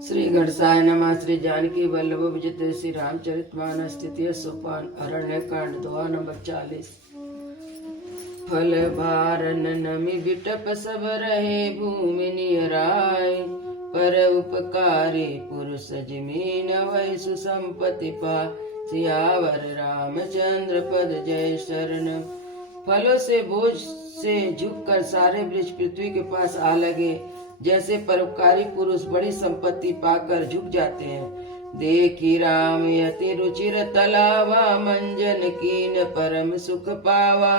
श्री घटसाय नमः। श्री जानकी वल्लभ विजय श्री रामचरितमानस तृतीय सोपान अरण्य कांड दोहा नंबर 40। फल भारन नमि विटप सब रहे भूमि नियराय, पर उपकारी पुरुष जमीन वै सुसंपत्ति पा, सियावर रामचंद्र पद जय शरण। फलों से बोझ से झुककर सारे वृक्ष पृथ्वी के पास आ लगे, जैसे परोपकारी पुरुष बड़ी संपत्ति पाकर झुक जाते हैं। देखी राम यति रुचिर तलावा, मंजन कीन परम सुख पावा।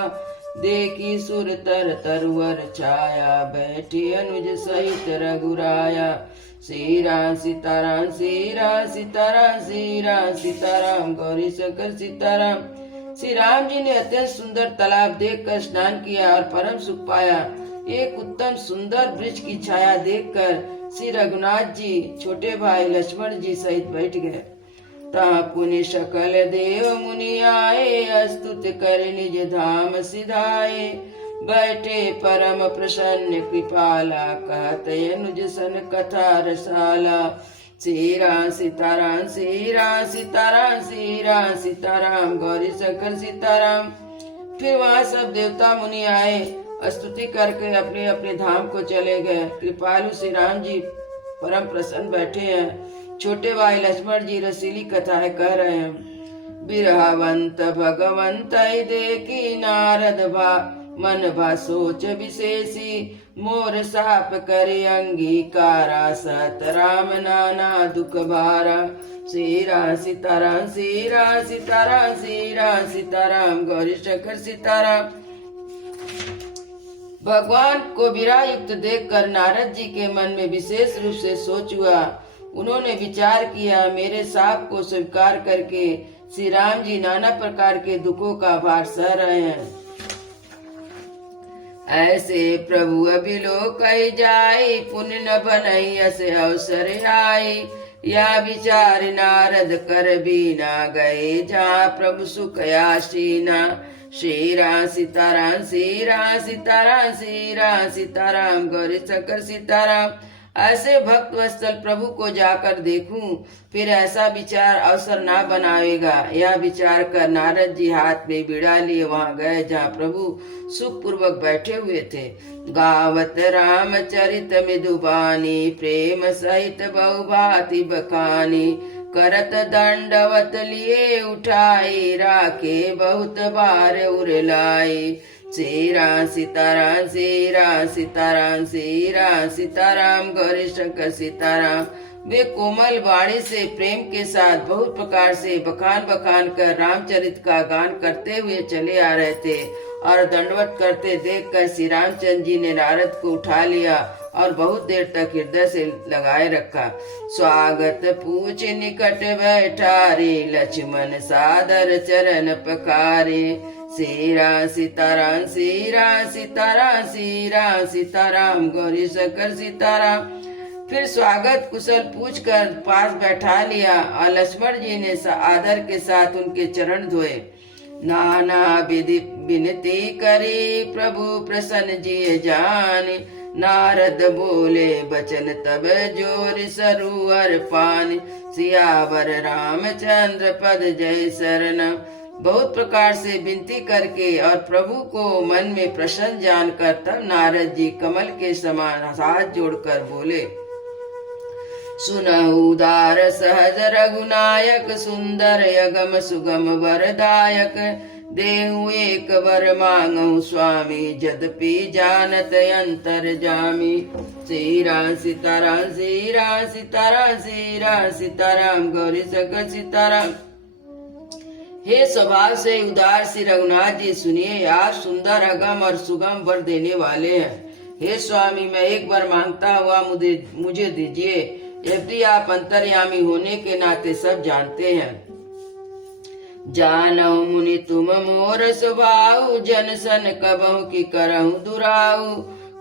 देखी सुर तर तरुवर छाया, बैठी अनुज सहित रघुराया। श्री राम सीताराम श्री राम सीताराम श्री राम सीताराम गौरी शंकर सीताराम। श्री राम जी ने अत्यंत सुंदर तालाब देखकर स्नान किया और परम सुख पाया। एक उत्तम सुंदर वृक्ष की छाया देखकर श्री रघुनाथ जी छोटे भाई लक्ष्मण जी सहित बैठ गए। पुनि सकल देव मुनि आए, अस्तुत कर निज धाम सिधाए। बैठे परम प्रसन्न कृपाला, कहते अनुज सन कथा रसाला। श्री राम सीताराम श्री राम सीताराम श्री राम सीताराम गौरी शंकर सीताराम। फिर वहाँ सब देवता मुनि आए, स्तुति करके अपने अपने धाम को चले गए। कृपालु श्री राम जी परम प्रसन्न बैठे हैं। छोटे भाई लक्ष्मण जी रसीली कथाएं कह रहे हैं। बिरहवंत भगवंत देखी नारद भा, मन भा सोच विशेषी। मोर साप करे अंगीकारा, सत राम नाना दुख भारा। श्री राम सीताराम श्री राम सीताराम श्री राम सीताराम गौरी शंकर सीताराम। भगवान को विरह युक्त देखकर नारद जी के मन में विशेष रूप से सोच हुआ। उन्होंने विचार किया, मेरे साप को स्वीकार करके श्री राम जी नाना प्रकार के दुखों का भार सह रहे हैं। ऐसे प्रभु अभिलोक जाए, पुण्य न बनई ऐसे अवसर आए। या विचार नारद कर बीना, गए जहाँ प्रभु सुख आसीना। श्री राम सीताराम श्री राम सीताराम श्री राम सीताराम गौरी शंकर सीताराम। ऐसे भक्त वत्सल प्रभु को जाकर देखूं, फिर ऐसा विचार अवसर ना बनाएगा। यह विचार कर नारद जी हाथ में बीड़ा लिए वहां गए जहाँ प्रभु सुख पूर्वक बैठे हुए थे। गावत रामचरित मृदुबानी, प्रेम सहित बहुभांति बखानी। करत दंडवत लिए उठाई, राखे बहुत बार उरलाई। श्री राम सीताराम श्री राम सीताराम श्री राम सीताराम गौरी शंकर सीताराम। वे कोमल वाणी से प्रेम के साथ बहुत प्रकार से बखान बखान कर रामचरित का गान करते हुए चले आ रहे थे और दंडवत करते देखकर श्री रामचंद्र जी ने नारद को उठा लिया और बहुत देर तक हृदय से लगाए रखा। स्वागत पूछ निकट बैठा रे, लक्ष्मण सादर चरण पखारे। श्री राम सीताराम श्री राम सीताराम श्री राम सीताराम गौरी शंकर सीताराम। फिर स्वागत कुशल पूछकर पास बैठा लिया और लक्ष्मण जी ने आदर के साथ उनके चरण धोए। नाना विधि विनती करी, प्रभु प्रसन्न जी जान। नारद बोले बचन तब जोर, सरुअर पान। सियावर रामचंद्र पद जय शरण। बहुत प्रकार से विनती करके और प्रभु को मन में प्रसन्न जानकर तब नारद जी कमल के समान हाथ जोड़कर बोले। सुनहु उदार सहज रघुनायक, सुंदर अगम सुगम वरदायक। देहु एक वर मांगहु स्वामी, जदपि जानत अंतर जामी। श्री राम सीताराम श्री राम सीताराम श्री राम सीताराम गौरी शंकर सीताराम। हे स्वभाव से उदार श्री रघुनाथ जी, सुनिए, आप सुंदर अगम और सुगम वर देने वाले हैं। हे स्वामी, मैं एक बार मांगता हुआ मुझे दीजिए। यदि आप अंतर्यामी होने के नाते सब जानते हैं। जानहु मुनि तुम मोर स्वभाव, जन सन कबहु की करहु दुराऊ।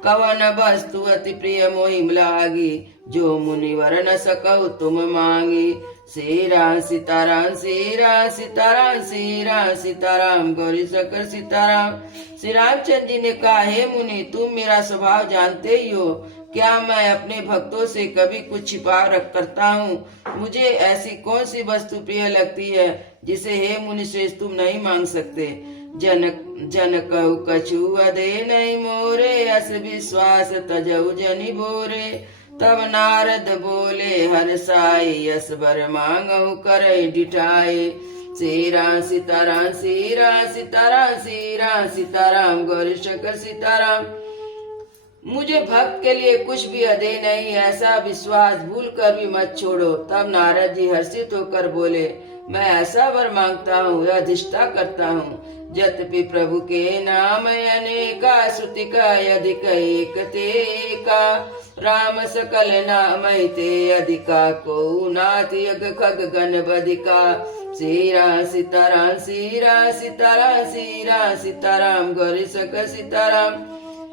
कवन वस्तु अति प्रिय मोहि लागी, जो मुनि वर न सकहु तुम मांगी। श्री राम सीताराम श्री राम सीताराम श्री राम सीताराम गौरी शंकर सीताराम। श्री रामचंद्र जी ने कहा, हे मुनि, तुम मेरा स्वभाव जानते ही हो। क्या मैं अपने भक्तों से कभी कुछ छिपा रख करता हूँ? मुझे ऐसी कौन सी वस्तु प्रिय लगती है जिसे हे मुनि श्रेष्ठ तुम नहीं मांग सकते? जन कहु कछु अदे नहीं मोरे, अस विश्वास तजऊ जनि बोरे। तब नारद बोले हर साई, यस बर मांगऊ करई डिठाई। सीरा सीताराम सीरा सीताराम सीरा सीताराम गौरी शंकर सीताराम। मुझे भक्त के लिए कुछ भी अदे नहीं, ऐसा विश्वास भूल कर भी मत छोड़ो। तब नारद जी हर्षित होकर बोले, मैं ऐसा वर मांगता हूँ, यह अधिष्ठा करता हूँ। जतपि प्रभु के नाम अनेका, श्रुति का अधिक एक तेका। राम सकल नाम ते अधिका, को नाथ यग खग गण बधिका। सीरा सीताराम सीरा सीताराम सीरा सीताराम गौरी शंकर सीताराम।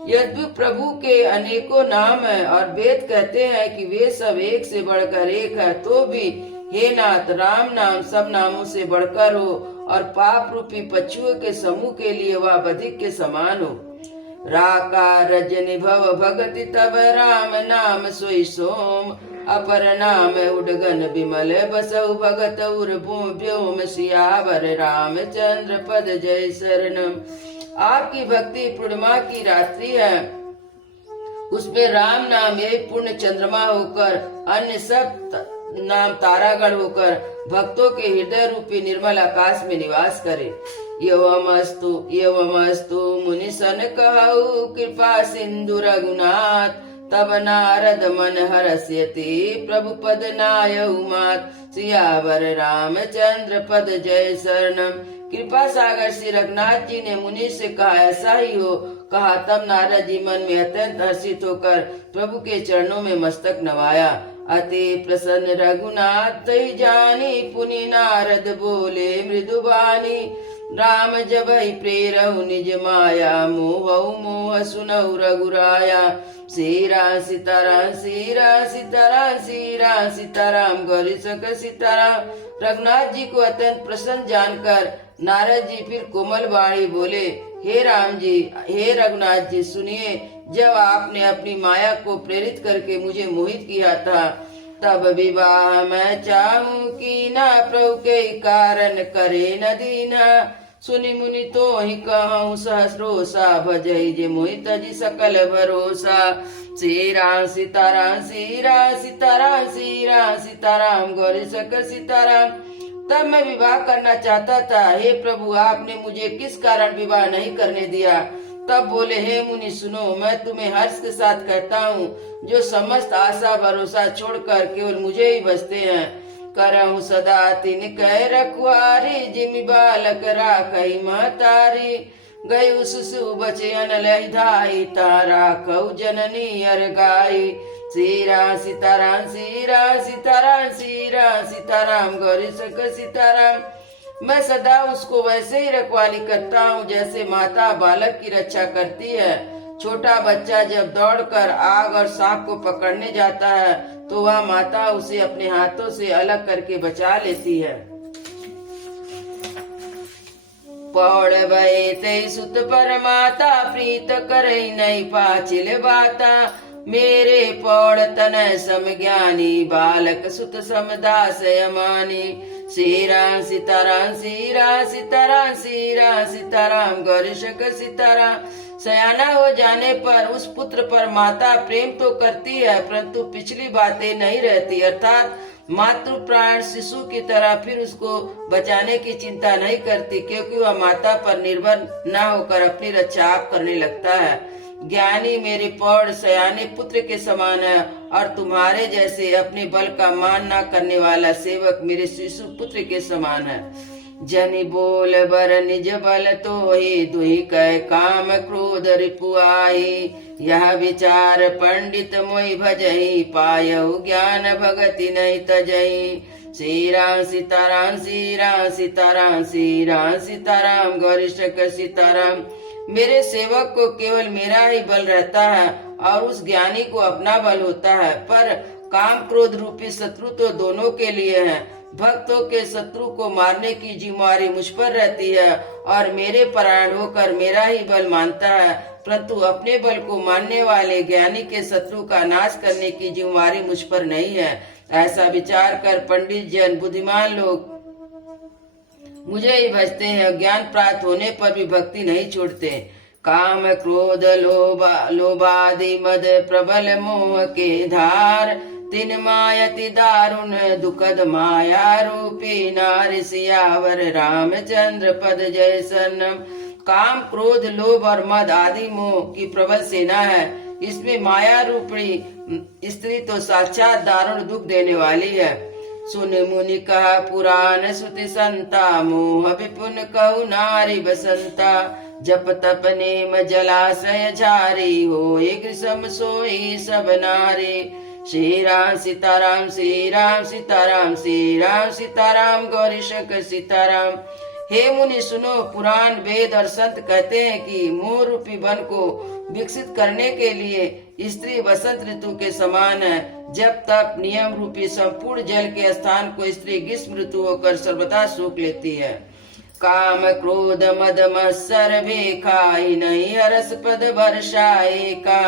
यद्यपि प्रभु के अनेकों नाम है और वेद कहते हैं कि वे सब एक से बढ़कर एक है, तो भी हे नाथ राम नाम सब नामों से बढ़कर हो और पाप रूपी पशुओं के समूह के लिए वह बधिक के समान हो। राका रजनि भव भगति तब राम नाम सोई सोम। अपर नाम उडगन विमल बसउ भगत उर व्योम। सियावर रामचंद्र पद जय शरणम। आपकी भक्ति पूर्णिमा की रात्रि है, उसमें राम नाम यही पूर्ण चंद्रमा होकर, अन्य सब नाम तारागण होकर भक्तों के हृदय रूपी निर्मल आकाश में निवास करे। यवमस्तु मुनि सन कहु, कृपा सिंधु रघुनाथ। तब नारद मन हरस्यति, प्रभु पद नायउ मात। सियावर रामचंद्र पद जय शरणम। कृपा सागर श्री रघुनाथ जी ने मुनि से कहा, ऐसा ही हो। कहा तब नारद जी मन में अत्यंत हर्षित होकर प्रभु के चरणों में मस्तक नवाया। अति प्रसन्न रघुनाथ जानी, पुनि नारद बोले मृदुबानी। राम जब ही प्रेरहु निज माया, मोहऊ मोह सुनऊ रघुराया। सीरा सीताराम सीरा सीताराम सीरा सीताराम गौरी शंकर सीताराम। रघुनाथ जी को अत्यंत प्रसन्न जानकर नारद जी फिर कोमल वाणी बोले, हे राम जी, हे रघुनाथ जी, सुनिए। जब आपने अपनी माया को प्रेरित करके मुझे मोहित किया था, तब विवाह मैं चाहूं कि ना, प्रभु के कारण करे न दीना। सुनि मुनि तो ही कहूँ सहस्रोसा, भजई जे मोहित जी सकल भरोसा। सीरा सीताराम सीरा सीताराम सीरा सीताराम गौरी शंकर सीताराम। तब मैं विवाह करना चाहता था, हे प्रभु आपने मुझे किस कारण विवाह नहीं करने दिया? तब बोले, हे मुनि सुनो, मैं तुम्हें हर्ष के साथ कहता हूँ, जो समस्त आशा भरोसा छोड़कर केवल मुझे ही बसते हैं। करहूँ सदा तिन कह रखवारी, जिमि बालक राखई महतारी। गयु सुसु बचयन लहि धाई, तारा कहु जननी अर गाई। सीरा सीताराम सीरा सीताराम सीरा सीताराम गौरी शंकर सीताराम। मैं सदा उसको वैसे ही रखवाली करता हूँ जैसे माता बालक की रक्षा करती है। छोटा बच्चा जब दौड़कर आग और सांप को पकड़ने जाता है तो वह माता उसे अपने हाथों से अलग करके बचा लेती है। पौड़ भये ते सुत पर माता, प्रीत करई नहीं पाचिल बाता। मेरे पौड़ तन सम ज्ञानी, बालक सुत समदास यमानी। सीरा सीताराम सीरा सीताराम सीरा सीताराम गौरी शंकर सीताराम। सयाना हो जाने पर उस पुत्र पर माता प्रेम तो करती है, परंतु पिछली बातें नहीं रहती, अर्थात मातृ प्राण शिशु की तरह फिर उसको बचाने की चिंता नहीं करती, क्योंकि वह माता पर निर्भर न होकर अपनी रक्षा आप करने लगता है। ज्ञानी मेरे पौड़ सयाने पुत्र के समान है, और तुम्हारे जैसे अपने बल का मान न करने वाला सेवक मेरे शिशु पुत्र के समान है। जनि बोल बर निज बल तो ही, दुहि कह काम क्रोध रिपुआई। यह विचार पंडित मोहि भजहि, पायहु ज्ञान भगति नहीं तजहि। श्रीराम सीताराम श्रीराम सीताराम श्रीराम सीताराम गौरी शंकर सीताराम। मेरे सेवक को केवल मेरा ही बल रहता है और उस ज्ञानी को अपना बल होता है, पर काम क्रोध रूपी शत्रु तो दोनों के लिए है। भक्तों के शत्रु को मारने की जिम्मेवारी मुझ पर रहती है और मेरे परायण होकर मेरा ही बल मानता है। परंतु अपने बल को मानने वाले ज्ञानी के शत्रु का नाश करने की जिम्मेदारी मुझ पर नहीं है। ऐसा विचार कर पंडित जन बुद्धिमान लोग मुझे ही भजते हैं, ज्ञान प्राप्त होने पर भी भक्ति नहीं छोड़ते। काम क्रोध लोभादि मद प्रबल मोह के धार, तिन मायति दारुण दुखद माया रूपी नारी सियावर रामचंद्र पद जय शरणम। काम क्रोध लोभ और मद आदि मोह की प्रबल सेना है। इसमें माया रूपी स्त्री तो साक्षात दारुण दुख देने वाली है। सुन मुनि कहा पुराण सुति संता, मोह विपुन कहु नारी बसंता। जप तप नेम जलाशय झारी, होए ग्रीष्म सोई सब नारी। श्री राम सीताराम श्री राम सीताराम श्री राम सीताराम गौरी शंकर सीताराम। हे मुनि सुनो, पुराण वेद और संत कहते हैं कि मोह रूपी वन को विकसित करने के लिए स्त्री वसंत ऋतु के समान है। जब तप नियम रूपी संपूर्ण जल के स्थान को स्त्री ग्रीष्म ऋतु होकर सर्वदा सोख लेती है। काम क्रोध मद मत्सर भी खाई, नहीं हरस पद वर्षाए का।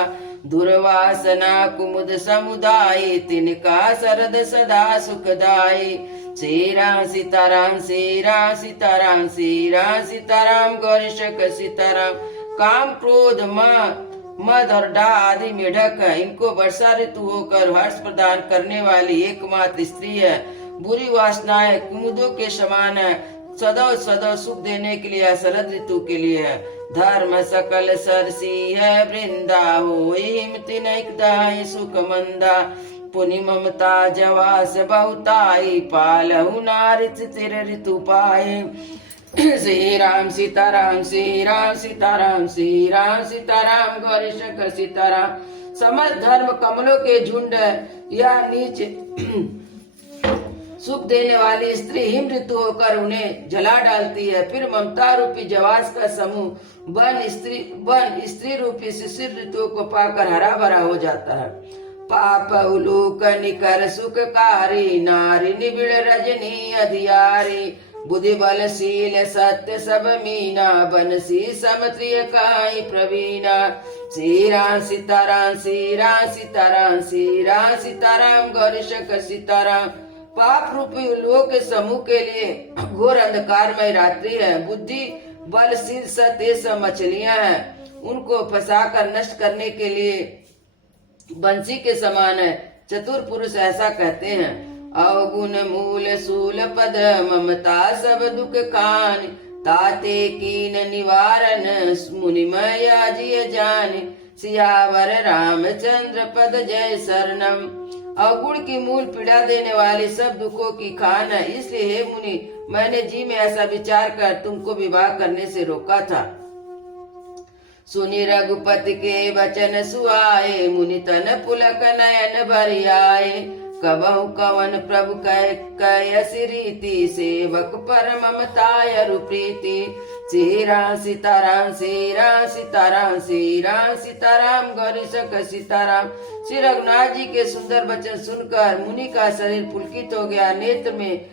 दुर्वासना कुमुद समुदाय, तिनका शरद सदा सुखदाई। श्री राम सीताराम श्री राम सीताराम श्री राम सीताराम गौरी शंकर सीताराम। काम क्रोध मद और डा आदि मेढक है। इनको वर्षा ऋतु होकर हर्ष प्रदान करने वाली एकमात्र स्त्री है। बुरी वासनाएं कुमुदों के समान है, सदैव सदैव सुख देने के लिए शरद ऋतु के लिए है। धर्म सकल सरसी है वृंदा, हो हिमति नैकदाई सुख मंदा। पुनि ममता जवास बहुताई, पालहु नारी चिर ऋतु पाए। श्री राम सीताराम श्री राम सीताराम श्री राम सीताराम गौरी शंकर सीताराम। समस्त धर्म कमलों के झुंड या नीच सुख देने वाली स्त्री हिम ऋतु होकर उन्हें जला डालती है। फिर ममता रूपी जवास का समूह वन स्त्री रूपी शिशिर ऋतु को पाकर हरा भरा हो जाता है। पाप उलूक निकर सुखकारी, नारी निबिड़ रजनी अधियारी। बुद्धि बलशील सत्य सब मीना, बनसी समत्रिय काई प्रवीणा। श्री राम सीताराम श्री राम सीताराम श्री राम सीताराम गौरी शंकर सीताराम। पाप रूपी उल्लुओं के समूह के लिए घोर अंधकारमय रात्रि है। बुद्धि बलशील सत्य सब मछलियां हैं, उनको फंसाकर नष्ट करने के लिए बंसी के समान है। चतुर पुरुष ऐसा कहते हैं। अवगुण मूल सूल पद, ममता सब दुख कान। ताते कीन निवारण, मुनिमय याजिय जान। सियावर रामचंद्र पद जय शरणम। अवगुण की मूल पीड़ा देने वाले सब दुखों की खान है। इसलिए हे मुनि, मैंने जी में ऐसा विचार कर तुमको विवाह करने से रोका था। सुनि रघुपति के वचन सुआए, मुनि तन पुलक नयन भरि आए। कबहु कवन प्रभु कयसि रीति, सेवक पर ममताय प्रीति। श्री राम सीताराम श्री राम सीताराम श्री राम सीताराम गौरी शंकर सीताराम। श्री रघुनाथ जी के सुंदर वचन सुनकर मुनि का शरीर पुलकित हो गया, नेत्र में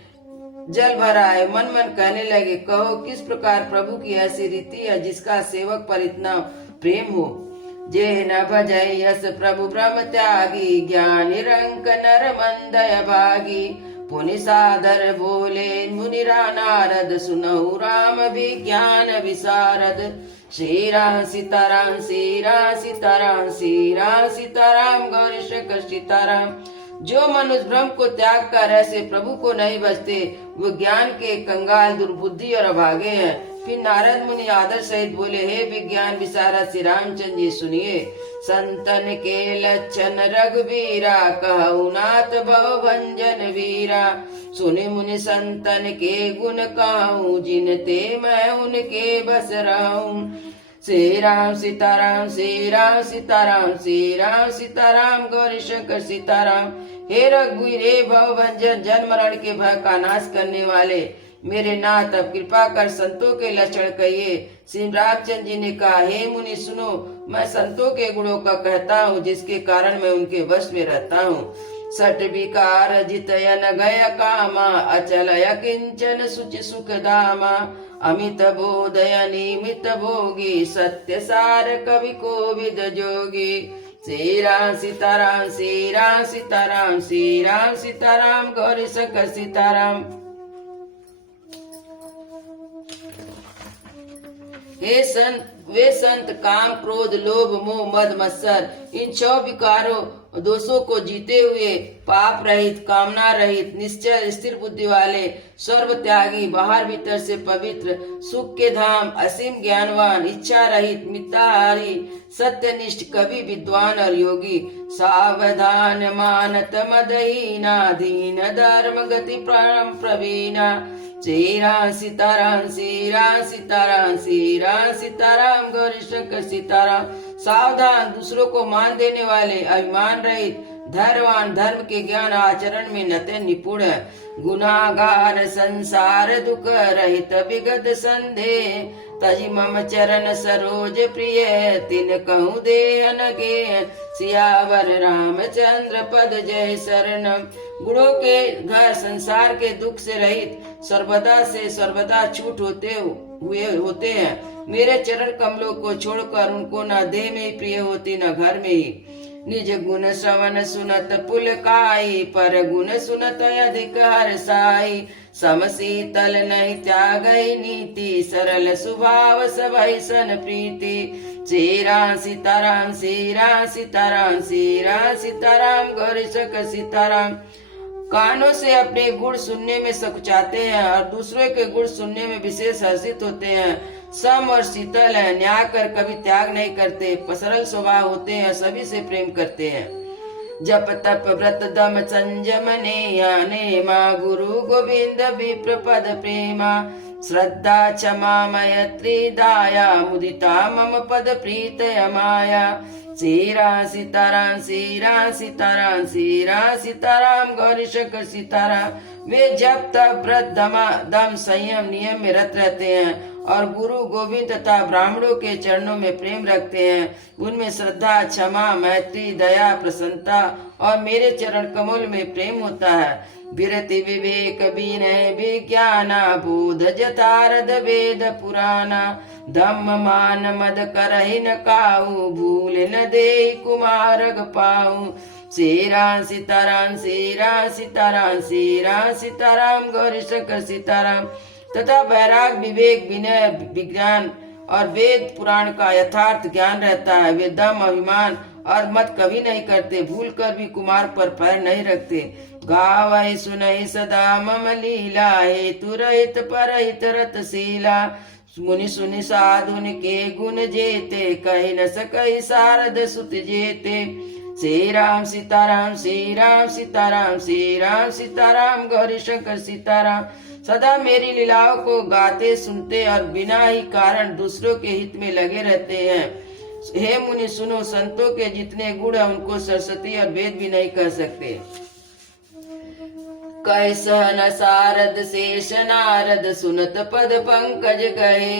जल भर आए। मन मन कहने लगे, कहो किस प्रकार प्रभु की ऐसी रीति है जिसका सेवक पर इतना प्रेम हो। जे न भजय यस प्रभु ब्रह्म त्यागी, ज्ञान निरंक नर मंदय भागी। पुनि सादर बोले मुनि नारद, सुनहु राम विज्ञान विशारद। श्री राम सीताराम श्री राम सीताराम श्री राम सीताराम गौरी शंकर सीताराम। जो मनुष्य ब्रह्म को त्याग कर ऐसे प्रभु को नहीं बचते, वो ज्ञान के कंगाल, दुर्बुद्धि और अभागे हैं। फिर नारद मुनि आदर सहित बोले, हे विज्ञान विशारद श्री रामचंद्र जी सुनिए। संतन के लक्षण रघुवीरा, कहु नाथ भव भंजन वीरा। सुने मुनि संतन के गुण कहूँ, जिनते मैं उनके बस रहूं। श्री राम सीताराम श्री राम सीताराम श्री राम सीताराम गौरी शंकर सीताराम। हे रघुवीर, हे भव भंजन, जन्म मरण के भय का नाश करने वाले मेरे नाथ, अब कृपा कर संतों के लक्षण कहिए। श्री रामचंद्र जी ने कहा, हे मुनि सुनो, मैं संतों के गुणों का कहता हूँ, जिसके कारण मैं उनके वश में रहता हूँ। सट विकार जितयन गय कामा, अचल किंचन सुचि सुख धामा। अमित बोधय निमित भोगी सत्य सार कवि कोविद जोगी। श्री राम सीताराम श्री राम सीताराम श्री राम सीताराम गौरी शंकर सीताराम। वे संत काम क्रोध लोभ मोह मद मत्सर इन 6 विकारों दोषों को जीते हुए पाप रहित कामना रहित निश्चय स्थिर बुद्धि वाले सर्व त्यागी बाहर भीतर से पवित्र सुख के धाम असीम ज्ञानवान इच्छा रहित मिताहारी सत्यनिष्ठ कवि विद्वान और योगी। सावधान मानत मदहीना दीन धर्म गति परम प्रवीणा। श्री राम सीताराम श्री राम सीताराम श्री राम सीताराम गौरी शंकर सीताराम। सावधान दूसरों को मान देने वाले अभिमान रहित धर्मवान धर्म के ज्ञान आचरण में नते निपुण है। गुनागार संसार दुख रहित विगत संदेह तजी मम चरण सरोज प्रिय तिन कहूँ दे अनगे। सियावर रामचंद्र पद जय शरणम। गुणों के घर संसार के दुख से रहित सर्वदा से सर्वदा छूट होते हैं। मेरे चरण कमलों को छोड़कर उनको न देह में ही प्रिय होती न घर में ही। निज गुण श्रवण सुनत पुलकाई पर गुण सुनत अधिक हर्षाई। सम शीतल नहीं त्यागई नीति सरल स्वभाव सभई सन प्रीति। श्री राम सीताराम श्री राम सीताराम श्री राम सीताराम गौरी शंकर सीताराम। कानों से अपने गुण सुनने में सकुचाते हैं और दूसरों के गुण सुनने में विशेष हर्षित होते हैं। सम और शीतल है, न्याय कर कभी त्याग नहीं करते, सरल स्वभाव होते हैं, सभी से प्रेम करते हैं। जप तप व्रत दम संयम ने माँ गुरु गोविंद विप्र पद प्रेमा। श्रद्धा क्षमा मैत्री दाया मुदिता मम पद प्रीत माया। श्री राम सीताराम श्री राम सीताराम श्री राम सीताराम गौरी शंकर सीताराम। वे जब तब व्रत दम संयम नियम में रत रहते हैं और गुरु गोविंद तथा ब्राह्मणों के चरणों में प्रेम रखते हैं। उनमें श्रद्धा क्षमा मैत्री दया प्रसन्नता और मेरे चरण कमल में प्रेम होता है। विरति विवेक विनय विज्ञाना बोध जतारद वेद पुराना। धम्म मान मद करहि न काऊ भूल न दे कुमारग पाऊ। श्री राम सीताराम श्री राम सीताराम श्री राम सीताराम गौरी शंकर सीताराम। तथा वैराग विवेक विनय विज्ञान और वेद पुराण का यथार्थ ज्ञान रहता है। वे दम अभिमान और मत कभी नहीं करते, भूल कर भी कुमार पर पैर नहीं रखते। गावै सुनहि सदा मम लीला हेतु रहित परहित रतशीला। मुनि सुनि साधुन के गुण जेते कहि न सकहि शारद सुत जेते। श्री राम सीताराम श्री राम सीताराम श्री राम सीताराम गौरी शंकर सीताराम। सदा मेरी लीलाओं को गाते सुनते और बिना ही कारण दूसरों के हित में लगे रहते हैं। हे मुनि सुनो, संतों के जितने गुण है उनको सरस्वती और वेद भी नहीं कह सकते। कैसन सारद शेष नारद सुनत पद पंकज गए।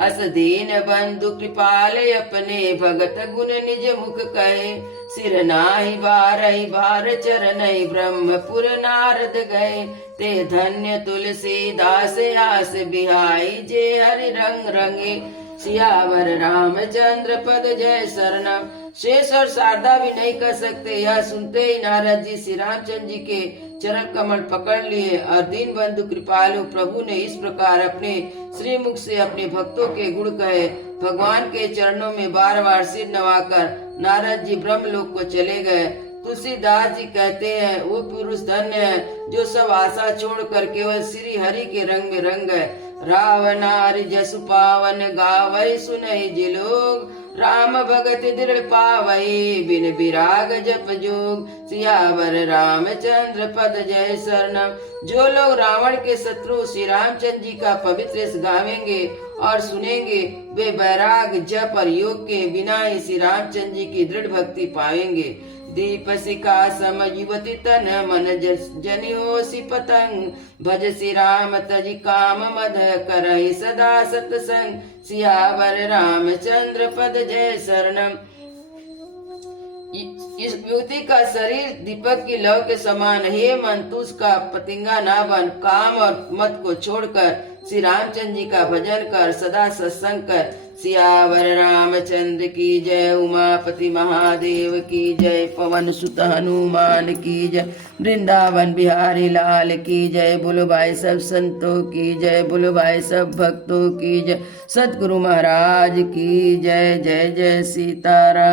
अस दीन बंधु कृपाल अपने भगत गुण निज मुख कहे। सिर नाहि बार चरण ब्रह्मपुर नारद गए। ते धन्य तुलसी दास आस बिहाई जे हरि रंग रंगे। सियावर रामचंद्र पद जय शरणम। शेष और शारदा भी नहीं कर सकते। यह सुनते ही नारद जी श्री रामचंद्र जी के चरण कमल पकड़ लिए और दीन बंधु कृपालु प्रभु ने इस प्रकार अपने श्री मुख से अपने भक्तों के गुण कहे। भगवान के चरणों में बार बार सिर नवाकर नारद जी ब्रह्मलोक को चले गए। तुलसीदास जी कहते हैं, वो पुरुष धन्य है जो सब आशा छोड़कर केवल श्री हरि के रंग में रंग गए। रावनारि जसु पावन गावै सुनहि जे लोग। राम भगत दृढ़ पावई बिन विराग जप जोग। सियावर रामचंद्र पद जय शरणम। जो लोग रावण के शत्रु श्री रामचंद्र जी का पवित्र यश गावेंगे और सुनेंगे, वे वैराग जप और योग के बिना ही श्री रामचंद्र जी की दृढ़ भक्ति पाएंगे। दीप शिखा सम युवती तन मन जनि होसी पतंग। भज श्री राम तजि काम मद करहि सदा सतसंग। सियावर रामचंद्र पद जय शरणम। इस युवती का शरीर दीपक की लौ के समान। हे मन, तू उसका पतिंगा ना बन। काम और मत को छोड़कर श्री रामचंद्र जी का भजन कर, सदा सत्संग कर। सियावर रामचंद्र की जय, उमापति महादेव की जय, पवन सुत हनुमान की जय, वृंदावन बिहारी लाल की जय। बोलो भाई सब संतों की जय, बोलो भाई सब भक्तों की जय, सतगुरु महाराज की जय। जय जय सीताराम।